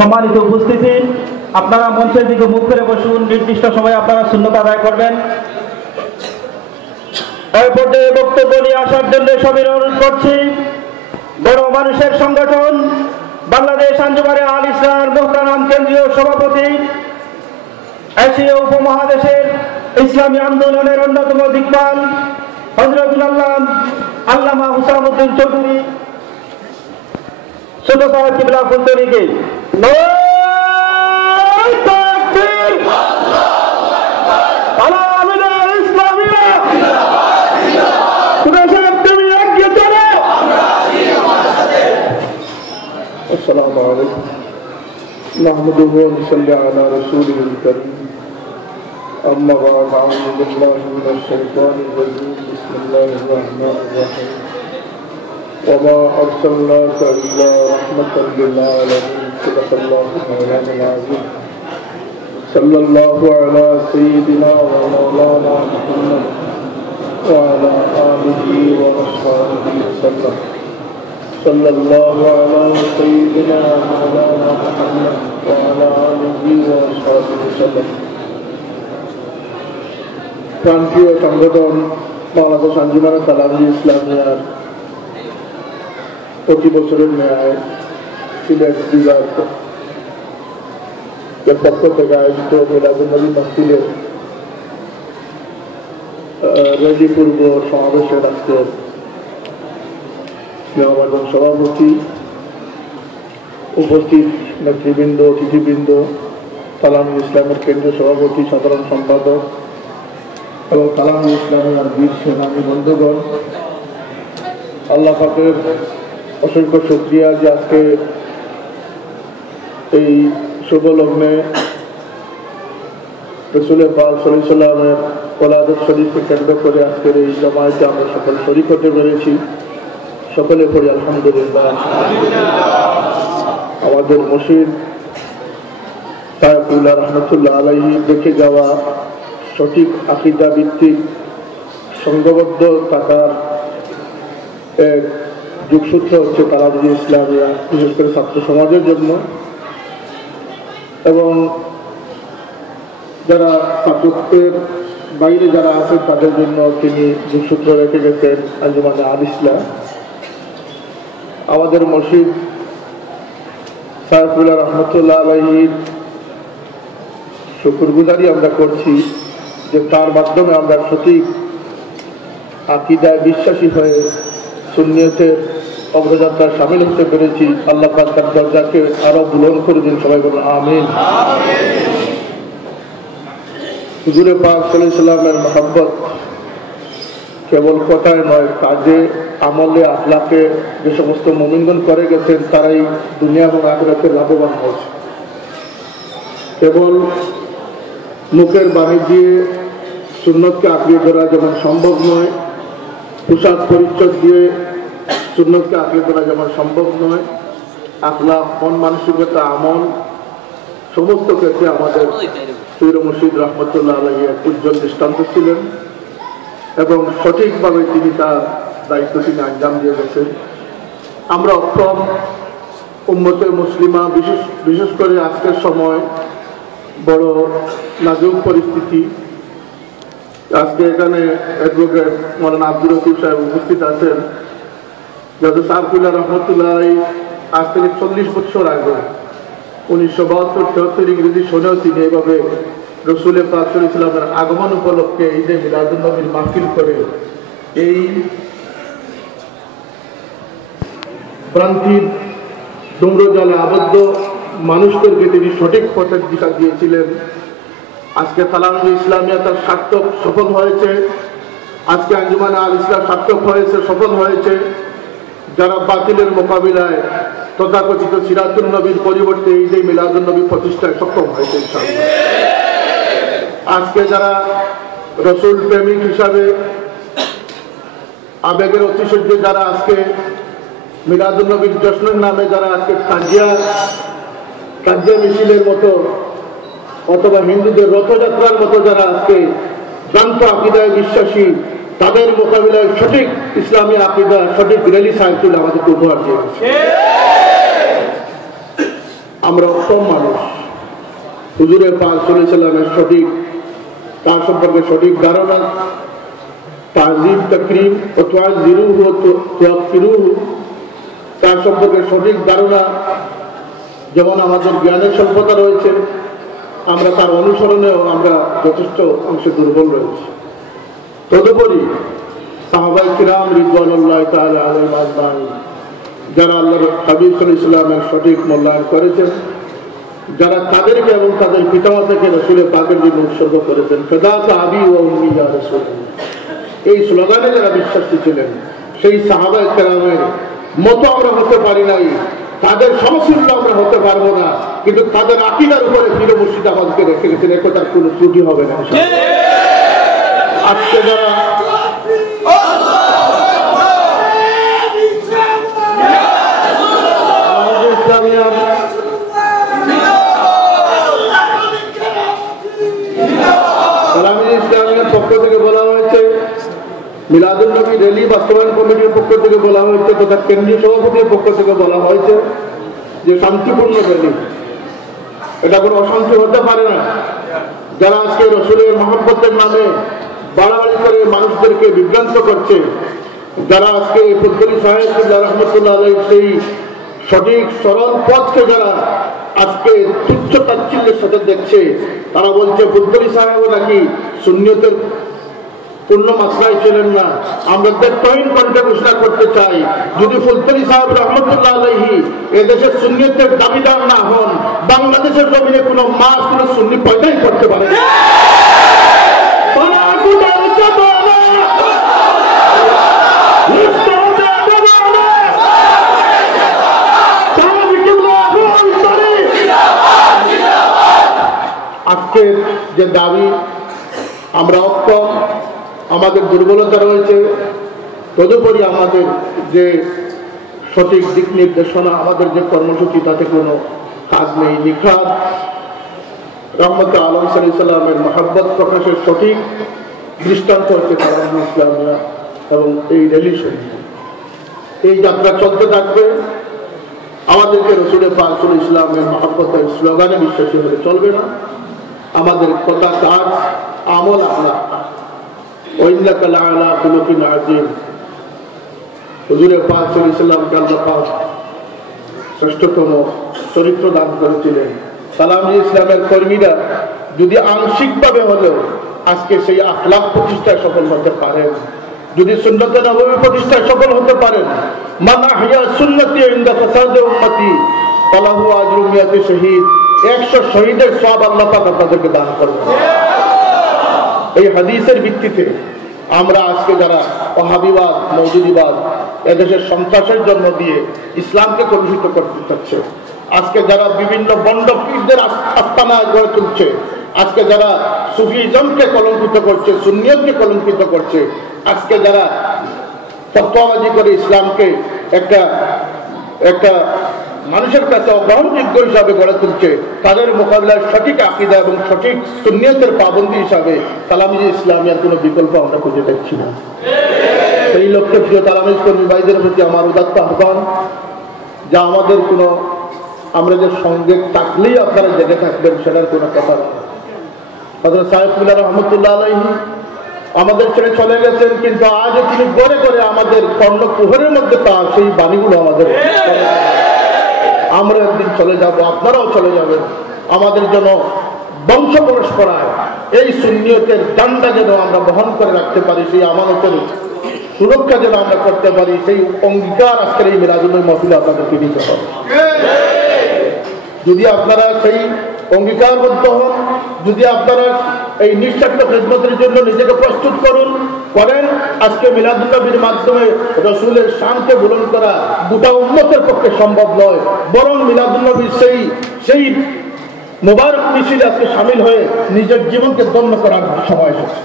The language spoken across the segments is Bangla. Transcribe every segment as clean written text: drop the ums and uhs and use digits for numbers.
সম্মানিত উপস্থিতি, আপনারা মঞ্চের দিকে মুখ করে বসুন। নির্দিষ্ট সময়ে আপনারা শূন্যতা আদায় করবেন। এই পর্যায়ে বক্তব্য নিয়ে আসার জন্য সবাই অনুরোধ করছি বড় মানুষের সংগঠন বাংলাদেশ আঞ্জুমানে আল ইসলাম মোহতারাম কেন্দ্রীয় সভাপতি, এশিয়া উপমহাদেশের ইসলামী আন্দোলনের অন্যতম দিকপাল হযরতুল আল্লামা হুসাইনুদ্দিন চৌধুরী ছোট সাহেব কিবলা ফুলতলিকে السلام عليكم نحمده ونصلي على رسوله الكريم أما بعد أعوذ بالله من الشيطان الرجيم بسم الله الرحمن الرحيم وما أرسلناك إلا رحمة للعالمين صدق الله مولانا العظيم صلى الله على سيدنا ومولانا محمد وعلى آله وأصحابه وسلم صلى الله على سيدنا مولانا محمد وعلى آله وأصحابه وسلم প্রান্তীয় সংগঠন বাংলাদেশ আঞ্জুমানে তালাবি ইসলামিয়ার প্রতি বছরের ন্যায় সিলেট বিভাগ এর পক্ষ থেকে আয়োজিত মিলাদুন্নবী মাহফিলের রেডি পূর্ব সমাবেশের আজকে সভাপতি, উপস্থিত নেতৃবৃন্দ, অতিথিবৃন্দ, তালামুল ইসলামের কেন্দ্রীয় সভাপতি, সাধারণ সম্পাদক এবং তালামুল ইসলামের বীর সেনানী বন্ধুগণ, আল্লাহ পাকের অসংখ্য শুকরিয়া যে আজকে এই শুভ লগ্নে রাসূল পাক সাল্লাল্লাহু আলাইহি ওয়াসাল্লামের ওলাদত শরীফকে কেন্দ্র করে আজকের এই জমায়েতে আমরা সকল শরীক হতে পেরেছি। সকলে পড়ি আলহামদুলিল্লাহ। আমাদের মুর্শিদ সাইফুল্লাহ রহমতুল্লাহ আলাইহি দেখে যাওয়া সঠিক আকীদা ভিত্তিক সংঘবদ্ধ থাকার এক যুগসূত্র হচ্ছে তালাবি ইসলামিয়া, বিশেষ করে ছাত্র সমাজের জন্য এবং যারা ছাত্রত্বের বাইরে যারা আছেন তাদের জন্য তিনি যুগসূত্র রেখে গেছেন আঞ্জুমানে আল ইসলাম। আমাদের মুর্শিদ সাইফুল্লাহ রহমতুল্লাহ আলাইহির শুকরগুজারি আমরা করছি যে তার মাধ্যমে আমরা সঠিক আকীদায় বিশ্বাসী হয়ে সুন্নিয়তের অগ্রযাত্রায় সামিল হতে পেরেছি। আল্লাহ পাক তার দরজাকে আরো বুলন্দ করে দিন, সবাই বলুন আমিন। হুজুরে পাক সাল্লাল্লাহু আলাইহি ওয়াসাল্লামের মহব্বত কেবল কথায় নয়, কাজে, আমলে, আখলাকে যে সমস্ত মুমিনগণ করে গেছেন তারাই দুনিয়া এবং আখিরাতে লাভবান হয়েছে। কেবল মুখের বাণী দিয়ে সুন্নতকে আঁকড়িয়ে ধরা যেমন সম্ভব নয়, পোশাক পরিচ্ছদ দিয়ে সুন্নতকে আঁকড়িয়ে ধরা যেমন সম্ভব নয়, আখলাক, মন মানসিকতা, আমল সমস্ত ক্ষেত্রে আমাদের পীর মুর্শিদ রহমতুল্লাহ আলাইহি এক উজ্জ্বল দৃষ্টান্ত ছিলেন এবং সঠিকভাবে তিনি তার দায়িত্ব তিনি আঞ্জাম দিয়ে গেছেন। আমরা অক্ষম উম্মতে মুসলিমা, বিশেষ করে আজকের সময় বড় নাজুক পরিস্থিতি। আজকে এখানে অ্যাডভোকেট মৌলানা আব্দুর রকিব সাহেব উপস্থিত আছেন, যাদের সাইফুল্লাহ রহমতুল্লাহ আজ থেকে 40 বছর আগে 1972-73 ইংরেজি সনেও তিনি এইভাবে রাসূল পাক সাল্লাল্লাহু আলাইহি ওয়াসাল্লামের আগমন উপলক্ষে ঈদে মিলাদুন্নবীর মাহফিল করে এই ভ্রান্তির ডুমরজালে আবদ্ধ মানুষদেরকে তিনি সঠিক পথের দিশা দিয়েছিলেন। আজকে তালাবি ইসলামিয়া তার সার্থক সফল হয়েছে, আজকে আঞ্জুমানে আল ইসলাম সার্থক হয়েছে, সফল হয়েছে। যারা বাতিলের মোকাবিলায় তথাকথিত সিরাতুন নবীর পরিবর্তে ঈদে মিলাদুন্নবী প্রতিষ্ঠায় সক্ষম হয়েছে ইনশাআল্লাহ। আজকে যারা রসুল প্রেমিক হিসাবে আবেগের অতিশয্যে যারা আজকে মিলাদুন্নবীর জশ্নের নামে যারা আজকে কাজিয়া মিছিলের মতো অথবা হিন্দুদের রথযাত্রার মতো যারা আজকে ভ্রান্ত আকীদায় বিশ্বাসী, তাদের মোকাবিলায় সঠিক ইসলামী আকীদা, সঠিক রেলি সাইকেল আমাদেরকে উপহার দিয়েছে। আমরা অক্ষম মানুষ। হুজুরে পাক সাল্লাল্লাহু আলাইহি ওয়াসাল্লামের সঠিক তার সম্পর্কে সঠিক ধারণা, তাজিম তাকরীম ও তুআযিরুহু ও তুওয়াক্কিরুহু, তার সম্পর্কে সঠিক ধারণা যেমন আমাদের জ্ঞানের স্বল্পতা রয়েছে, আমরা তার অনুসরণেও আমরা যথেষ্ট অংশে দুর্বল রয়েছি। তদুপরি সাহাবায়ে কিরাম রিদওয়ানুল্লাহি তাআলা আলাইহিম আজমাইন যারা আল্লাহর হাবিব সাল্লাল্লাহু আলাইহি ওয়াসাল্লামের সঠিক মূল্যায়ন করেছেন, যারা তাদেরকে এবং তাদের পিতামাতাকে রাসূলের পাকের জন্য উৎসর্গ করেছেন, ফাদাকা আবি ওয়া উম্মি ইয়া রাসূলুল্লাহ, এই স্লোগানে যারা বিশ্বাসী ছিলেন, সেই সাহাবায়ে কেরামের মতো আমরা হতে পারি নাই, তাদের সমতুল্য আমরা হতে পারবো না, কিন্তু তাদের আকীদার উপরে পীর মুর্শিদ আমাদেরকে রেখে গেছেন, একথার কোনো ত্রুটি হবে না। আজকে যারা ইসলামের পক্ষ থেকে বলা হয়েছে, মিলাদুন নবী র্যালি বাস্তবায়ন কমিটির পক্ষ থেকে বলা হয়েছে তথা কেন্দ্রীয় সভাপতির পক্ষ থেকে বলা হয়েছে যে শান্তিপূর্ণ র্যালি, এটা কোনো অশান্তি হতে পারে না। যারা আজকে রাসূলের মহব্বতের নামে বাড়াবাড়ি করে মানুষদেরকে বিভ্রান্ত করছে, যারা আজকে ফুলতলি সাহেব রহমতুল্লাহ আলাইহি সেই সঠিক সরল পথকে যারা আজকে তুচ্ছ তাচ্ছিল্যের সাথে দেখছে, তারা বলছে ফুলতলি সাহেব নাকি সুন্নিয়তের পূর্ণ মাত্রায় ছিলেন না। আমরা তহিন কণ্ঠে ঘোষণা করতে চাই, যদি ফুলতলি সাহেব রহমতুল্লাহ আলাইহি এদেশের সুন্নিয়তের দাবিদার না হন, বাংলাদেশের জমিনে কোনো মাস কোনো সুন্নি পয়দাই করতে পারে না। আজকের যে দাবি, আমরা অক্ষম, আমাদের দুর্বলতা রয়েছে, তদুপরি আমাদের যে সঠিক দিক নির্দেশনা, আমাদের যে কর্মসূচি, তাতে কোনো কাজ নেই। নিখাত রহমত আলম সাল্লাল্লাহু আলাইহি ওয়াসাল্লামের মহব্বত প্রকাশের সঠিক দৃষ্টান্ত হচ্ছে কালাম ইসলামিয়া এবং এই র্যালি শরীফ। এই যাত্রা চলতে থাকবে, আমাদেরকে রাসূলের পাক সাল্লাল্লাহু আলাইহি ওয়াসাল্লামের মহব্বতের স্লোগানে বিশ্বাসী হলে চলবে না। আমাদের কথা, কাজ, আমল, আখলাক, ওয়াইন্নাকা লাআলা খুলুকিন আযীম, হুজুরে পাক সাল্লাল্লাহু আলাইহি ওয়াসাল্লামকে আল্লাহ পাক শ্রেষ্ঠতম চরিত্র দান করেছিলেন। সালামী ইসলামের কর্মীরা যদি আংশিকভাবে হলেও আজকে সেই আখলাক প্রতিষ্ঠায় সফল হতে পারেন, যদি সুন্নতে নববী প্রতিষ্ঠায় সফল হতে পারেন, মান আহইয়া সুন্নতি ইনদা ফাসাদি উম্মতি ফালাহু আজরু মিয়াতি শহীদ, 100 শহীদের সওয়াব আল্লাহ পাক আপনাদেরকে দান করবেন। এই হাদিসের ভিত্তিতে আমরা আজকে যারা ওয়াহাবিবাদ, মওদুদিবাদ, এদেশের সন্ত্রাসের জন্ম দিয়ে ইসলামকে কলুষিত করতে চাচ্ছে, আজকে যারা বিভিন্ন বন্ড পীরদের আস্তানা গড়ে তুলছে, আজকে যারা সুফিজমকে কলঙ্কিত করছে, সুন্নিয়তকে কলঙ্কিত করছে, আজকে যারা ফতোয়াবাজি করে ইসলামকে একটা মানুষের কাছে অগ্রহণযোগ্য হিসাবে গড়ে তুলছে, তাদের মোকাবিলায় সঠিক আকীদা এবং সঠিক সুন্নিয়তের পাবন্দি হিসাবে তালামিজ ইসলামিয়ার কোনো বিকল্প আমরা খুঁজে দেখছি না। সেই লক্ষ্যে প্রিয় তালামিজ কর্মী ভাইদের প্রতি আমার উদাত্ত আহ্বান, যা আমাদের কোনো, আমরা যে সঙ্গে থাকলেই আপনারা জেগে থাকবেন সেটার কোনো কথা না। হযরত সাইফুল্লাহ রহমতুল্লাহ আলাইহি আমাদের ছেড়ে চলে গেছেন, কিন্তু আজও তিনি গড়ে গড়ে আমাদের কর্ণকুহরের মধ্যে তার সেই বাণীগুলো আমাদের, আমরা একদিন চলে যাব, আপনারাও চলে যাবেন। আমাদের যেন বংশ পরস্পরায় এই সুন্নিয়তের ডান্ডা যেন আমরা বহন করে রাখতে পারি, সেই আমানতের সুরক্ষা যেন আমরা করতে পারি, সেই অঙ্গীকার আজকের এই মিলাদুল মাহফিলে আপনাদেরকে নিতে হবে। যদি আপনারা সেই অঙ্গীকারবদ্ধ হন, যদি আপনারা এই নিঃস্বার্থ খেদমতের জন্য নিজেকে প্রস্তুত করেন, আজকে মিলাদুন নবীর মাধ্যমে রাসূলের শানকে বুলন্দ করা গোটা উম্মতের পক্ষে সম্ভব নয়, বরং মিলাদুন নবীর সেই মুবারক মিছিলে আজকে শামিল হয়ে নিজের জীবনকে ধন্য করার সময় এসেছে।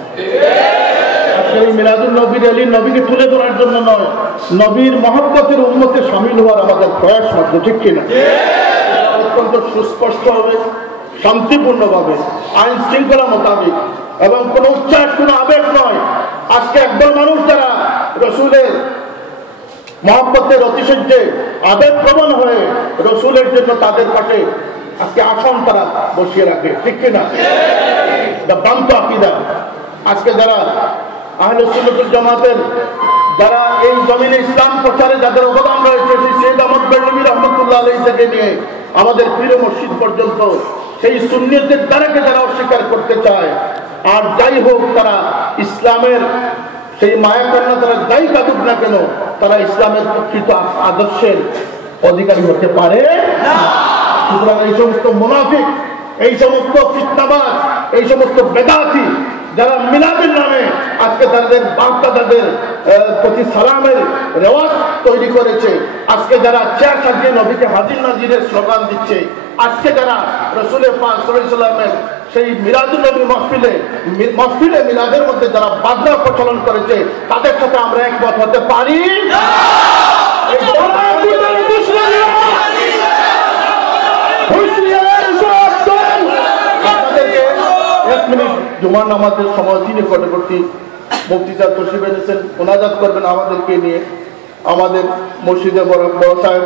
আজকে এই মিলাদুন নবীর র্যালি নবীকে তুলে ধরার জন্য নয়, নবীর মহব্বতের উম্মতে শামিল হওয়ার আমাদের প্রয়াস মাত্র, ঠিক কিনা? অত্যন্ত সুস্পষ্ট হবে, শান্তিপূর্ণভাবে, আইন শৃঙ্খলা মোতাবেক, এবং কোনো উচ্ছ্বাস, কোনো আবেগ নয়। আজকে একদল মানুষ যারা রাসূলের মহব্বতের অতিশয্যে আবেগপ্রবণ হয়ে রাসূলের জন্য তাদের পাশে আজকে আসন তারা বসিয়ে রাখে, ঠিক কিনা? এটা বান্ত আকীদা। আজকে যারা আহলে সুন্নাত ওয়াল জামাতের যারা এই জমিনে ইসলাম প্রচারে যাদের অবদান রয়েছে, সেই সৈয়দ আহমদ বেরলভী রাহমাতুল্লাহ আলাইহি থেকে নিয়ে আমাদের পীর মসজিদ পর্যন্ত সেই সুন্নিয়তের দ্বারাকে যারা অস্বীকার করতে চায়, আর যাই হোক তারা ইসলামের সেই মায়াকন্যা তারা যাই কাটুক না কেন, তারা ইসলামের প্রকৃত আদর্শের অধিকারী হতে পারে না। সুতরাং এই সমস্ত মুনাফিক, এই সমস্ত ফিতনাবাজ, এই সমস্ত বেদাতি যারা মিলাদের নামে আজকে তাদের বার্তা তাদের প্রতি সালামের রেওয়াজ তৈরি করেছে, আজকে যারা চেয়ার সাজিয়ে নবীকে হাজির নাজিরের স্লোগান দিচ্ছে, আজকে যারা রাসূলের পাক সাল্লাল্লাহু আলাইহি ওয়াসাল্লামের সেই মিলাদুন নবী মাহফিলে মিলাদের মধ্যে যারা বাজনা প্রচলন করেছে, তাদের সাথে আমরা একমত হতে পারি না। জুমার নামাজের সময় তিনি নিকটবর্তী মুফতি সাহেব তশরিফ এনেছেন, মোনাজাত করবেন আমাদেরকে নিয়ে। আমাদের মসজিদে বড় সাহেব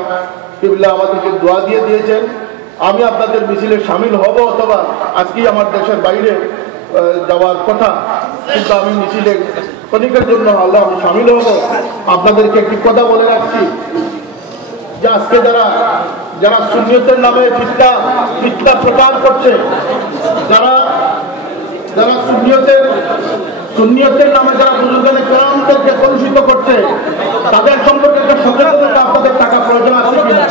কিবলা আমাদেরকে দোয়া দিয়ে দিয়েছেন। আমি আপনাদের মিছিলে সামিল হব অথবা আজকেই আমার দেশের বাইরে যাওয়ার কথা, কিন্তু আমি মিছিলে ক্ষণিকের জন্য আল্লাহ আমি সামিল হব। আপনাদেরকে একটি কথা বলে রাখছি যে আজকে যারা সুন্নিয়তের নামে ফিতনা প্রচার করছে, যারা সুন্নিয়তের নামে যারা বুজুর্গানে কেরামদেরকে কলুষিত করছে, তাদের সম্পর্কে একটা সচেতনতা আপনাদের টাকা প্রয়োজন আছে কিনা?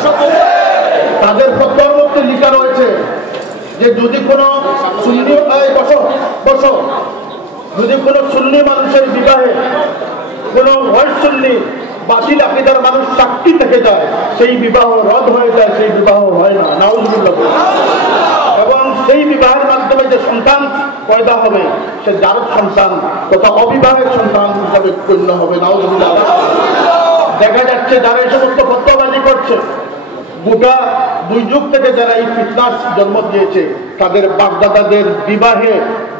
তাদের ফতোয়ার মধ্যে লেখা রয়েছে যে যদি কোনো সুন্নি যদি কোনো সুন্নি মানুষের বিবাহে কোনো ওয়াইস সুন্নি বাতিল আকীদার মানুষ সাক্ষী থেকে যায়, সেই বিবাহ রদ হয়ে যায়, সেই বিবাহ হয় না, নাউজুবিল্লাহ। এবং সেই বিবাহের মাধ্যমে যে সন্তান পয়দা হবে সে যার সন্তান তথা অবিবাহের সন্তান হিসাবে গণ্য হবে, নাউজুবিল্লাহ। দেখা যাচ্ছে যারা এই সমস্ত ফতোয়াবাজি করছে, গোটা দুই যুগ থেকে যারা এই ফিতনার জন্ম দিয়েছে, তাদের বাপদাদাদের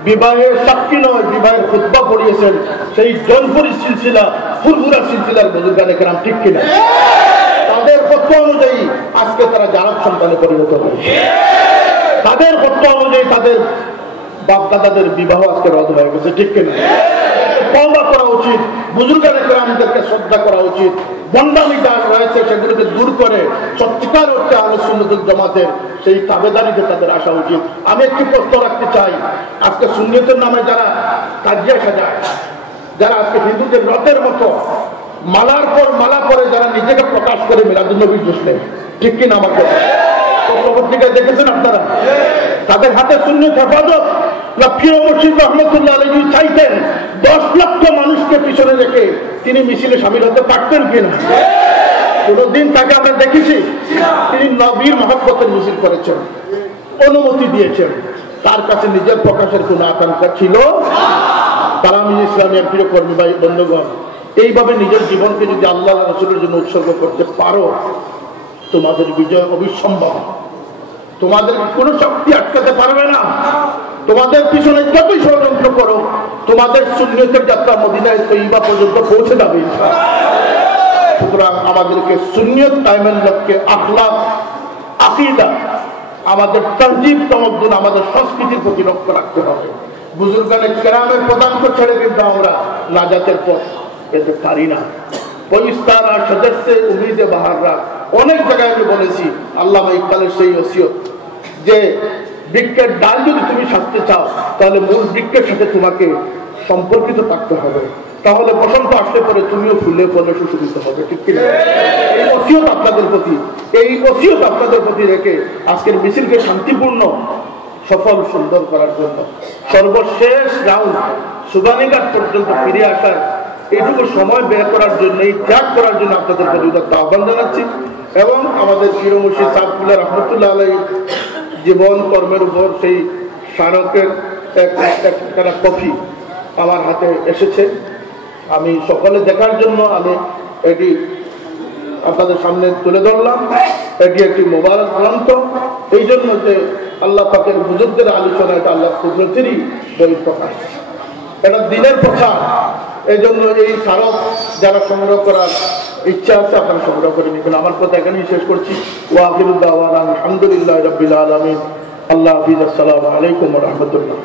বিবাহে সাক্ষী নয়, বিবাহের খুতবা পড়িয়েছেন সেই জলপুরি সিলসিলা, ফুরফুরা সিলসিলার বুজুর্গানে কেরাম, ঠিক কিনা? তাদের ফতোয়া অনুযায়ী আজকে তারা জারব সন্তানে পরিণত হয়েছে, তাদের ফতোয়া অনুযায়ী তাদের বাপদাদাদের বিবাহ আজকে রদ হয়ে গেছে, ঠিক কিনা? তওবা করা উচিত, বুজুর্গানে কেরামদেরকে শ্রদ্ধা করা উচিত, বন্ডামি যা রয়েছে সেগুলোকে দূর করে সত্যিকার অর্থে আহলে সুন্নাত ওয়াল জামাতের সেই তাবেদারিতে তাদের আসা উচিত। আমি একটু প্রশ্ন রাখতে চাই, আজকে সুন্নিয়তের নামে যারা তাজিয়া সাজায়, যারা আজকে হিন্দুদের রথের মতো মালার পর মালা করে যারা নিজেকে প্রকাশ করে মিলাদুন নবীর জশ্নে, ঠিক কিনা? আমার পত্রিকায় দেখেছেন আপনারা? তাদের হাতে সুন্নিয়ত হেফাজত না পীর মুর্শিদ রহমতুল্লাহ আলাইহি চাইতেন 10 লক্ষ মানুষকে পিছনে রেখে তিনি মিছিলে সামিল হতে পারতেন কিনা? কোনদিন তাকে আমরা দেখেছি? তিনি নবীর মহব্বতের মিছিল করেছেন, অনুমতি দিয়েছেন, তার কাছে নিজের প্রকাশের কোন আকাঙ্ক্ষা ছিল? তালামি ইসলামিয়া প্রিয় কর্মী ভাই বন্ধুগণ, এইভাবে নিজের জীবনকে যদি আল্লাহ রাসূলের জন্য উৎসর্গ করতে পারো, তোমাদের বিজয় অবিসম্ভব। তোমাদের কোনো শক্তি আটকাতে পারবে না। তোমাদের পিছনে যতই ষড়যন্ত্র করো, তোমাদের সুন্নিয়তের যাত্রা মদিনায় তৈবা পর্যন্ত পৌঁছে যাবে। সুতরাং আমাদেরকে সুন্নিয়ত কায়েমের লক্ষ্যে আখলাক, আকীদা, আমাদের তাহজিব তামাদ্দুন, আমাদের সংস্কৃতির প্রতি লক্ষ্য রাখতে হবে। বুজুর্গানে কেরামের পদাঙ্ক ছেড়ে কিন্তু আমরা নাজাতের পথ পেতে পারি না। পরিস্তার আর সদস্যে উম্মীদে বাহার রাখ, অনেক জায়গায় আমি বলেছি আল্লামা ইকবালের সেই ওসিয়ত যে বৃক্ষের ডাল যদি তুমি সাজতে চাও তাহলে মূল বৃক্ষের সাথে তোমাকে সম্পর্কিত থাকতে হবে, তাহলে বসন্ত আসলে পরে তুমিও ফুলে ফলে সুশোভিত হবে, ঠিক কিনা? এই ওসিয়ত আপনাদের প্রতি রেখে আজকের মিছিলকে শান্তিপূর্ণ সফল সুন্দর করার জন্য সর্বশেষ রাউন্ড সুবানীঘাট পর্যন্ত ফিরে আসার এইটুকু সময় বের করার জন্য, এই ত্যাগ করার জন্য আপনাদের প্রতি আহ্বান জানাচ্ছি। এবং আমাদের পীর মুর্শিদ সাহেব রহমতুল্লাহ আলাইহি জীবন কর্মের উপর সেই স্মারকের একটা কপি আমার হাতে এসেছে, আমি সকালে দেখার জন্য আমি এটি আপনাদের সামনে তুলে ধরলাম। এটি একটি মোবারক গ্রন্থ, এই জন্য যে আল্লাহ পাকের বুজুর্গদের আলোচনা, এটা আল্লাহ কুদরতেরই বই প্রকাশ, এটা দিনের প্রচার, এই জন্য এই স্মারক যারা সংগ্রহ করার ইচ্ছা আছে আপনারা সংগ্রহ করে নিবেন। আমার কথা এখানেই শেষ করছি। ওয়া আখিরু দাওয়ানা আলহামদুলিল্লাহি রাব্বিল আলামিন। আল্লাহ হাফিজ। আসসালামু আলাইকুম ওয়া রাহমাতুল্লাহ।